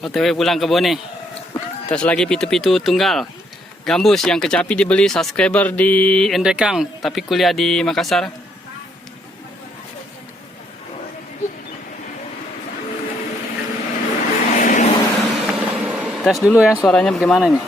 OTW pulang ke Bone. Tes lagi pitu-pitu tunggal. Gambus yang kecapi dibeli subscriber di Endrekang, tapi kuliah di Makassar. Tes dulu ya suaranya bagaimana nih.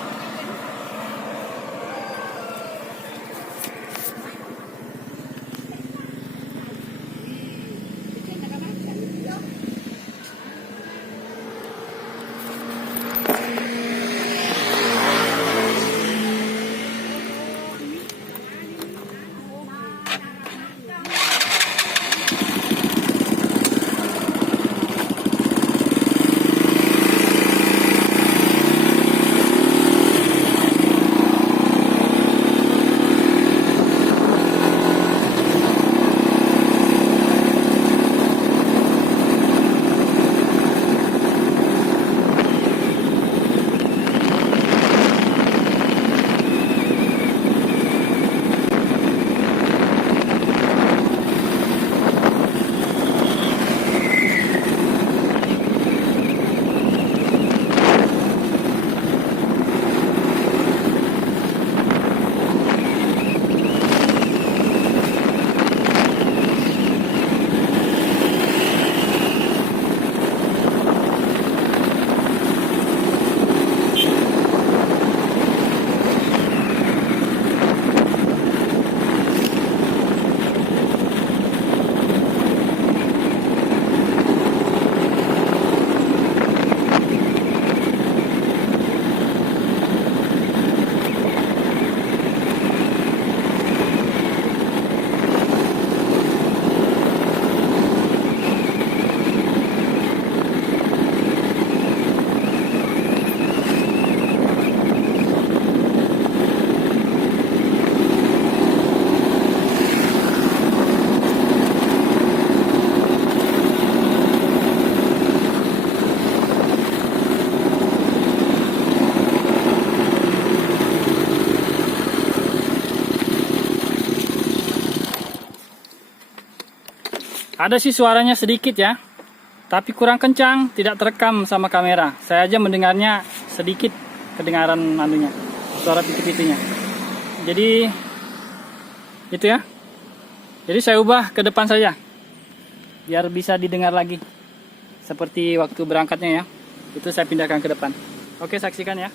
Ada sih suaranya sedikit ya, tapi kurang kencang, tidak terekam sama kamera. Saya aja mendengarnya sedikit kedengaran anunya, suara pitu-pitunya. Jadi itu ya. Jadi saya ubah ke depan saja, biar bisa didengar lagi. Seperti waktu berangkatnya ya, itu saya pindahkan ke depan. Oke, saksikan ya.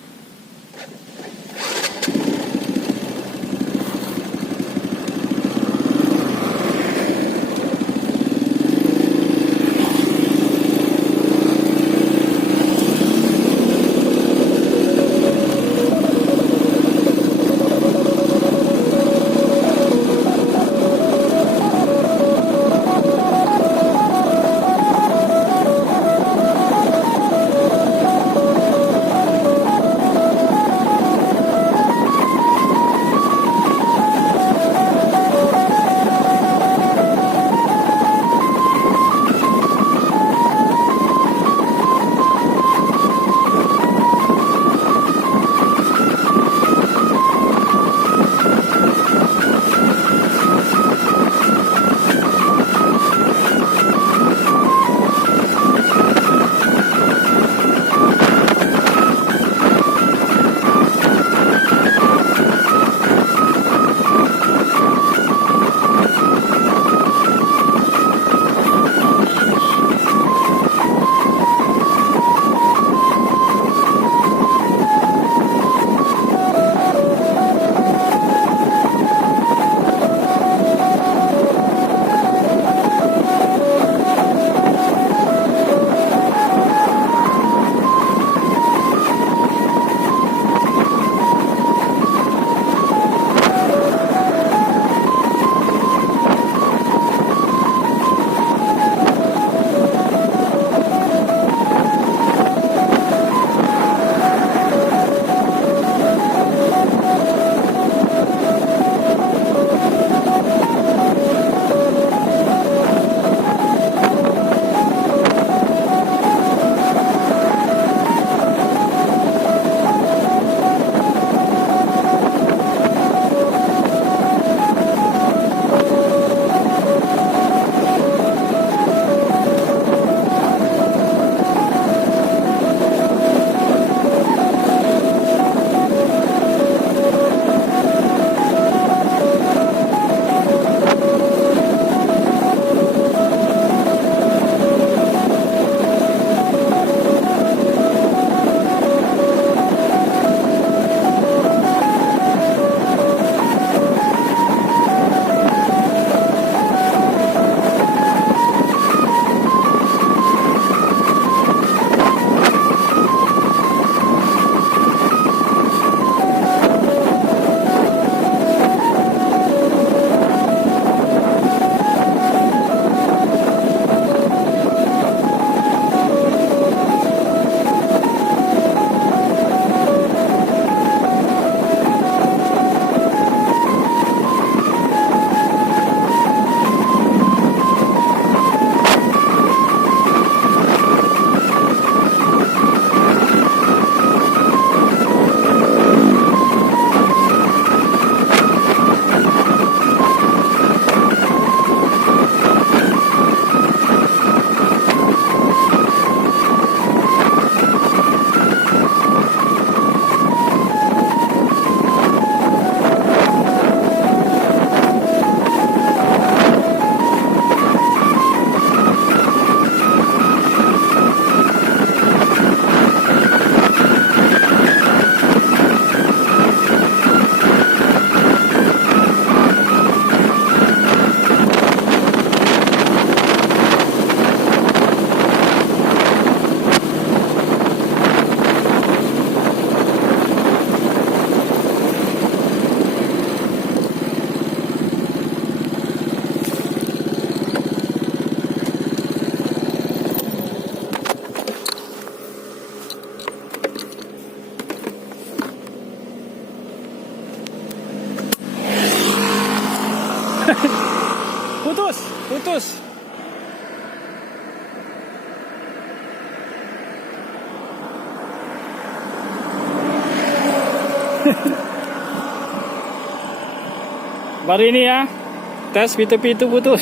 putus. Baru ini ya, tes pitu-pitu putus.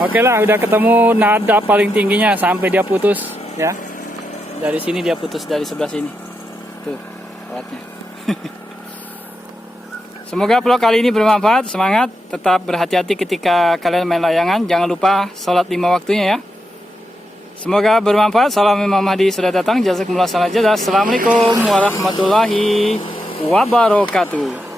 Oke lah, udah ketemu nada paling tingginya sampai dia putus ya. Dari sini dia putus, dari sebelah sini. Tuh, alatnya. Semoga vlog kali ini bermanfaat. Semangat, tetap berhati-hati ketika kalian main layangan. Jangan lupa sholat 5 waktunya ya. Semoga bermanfaat. Salam Imam Mahdi sudah datang. Jazakumullah khairan. Assalamualaikum warahmatullahi wabarakatuh.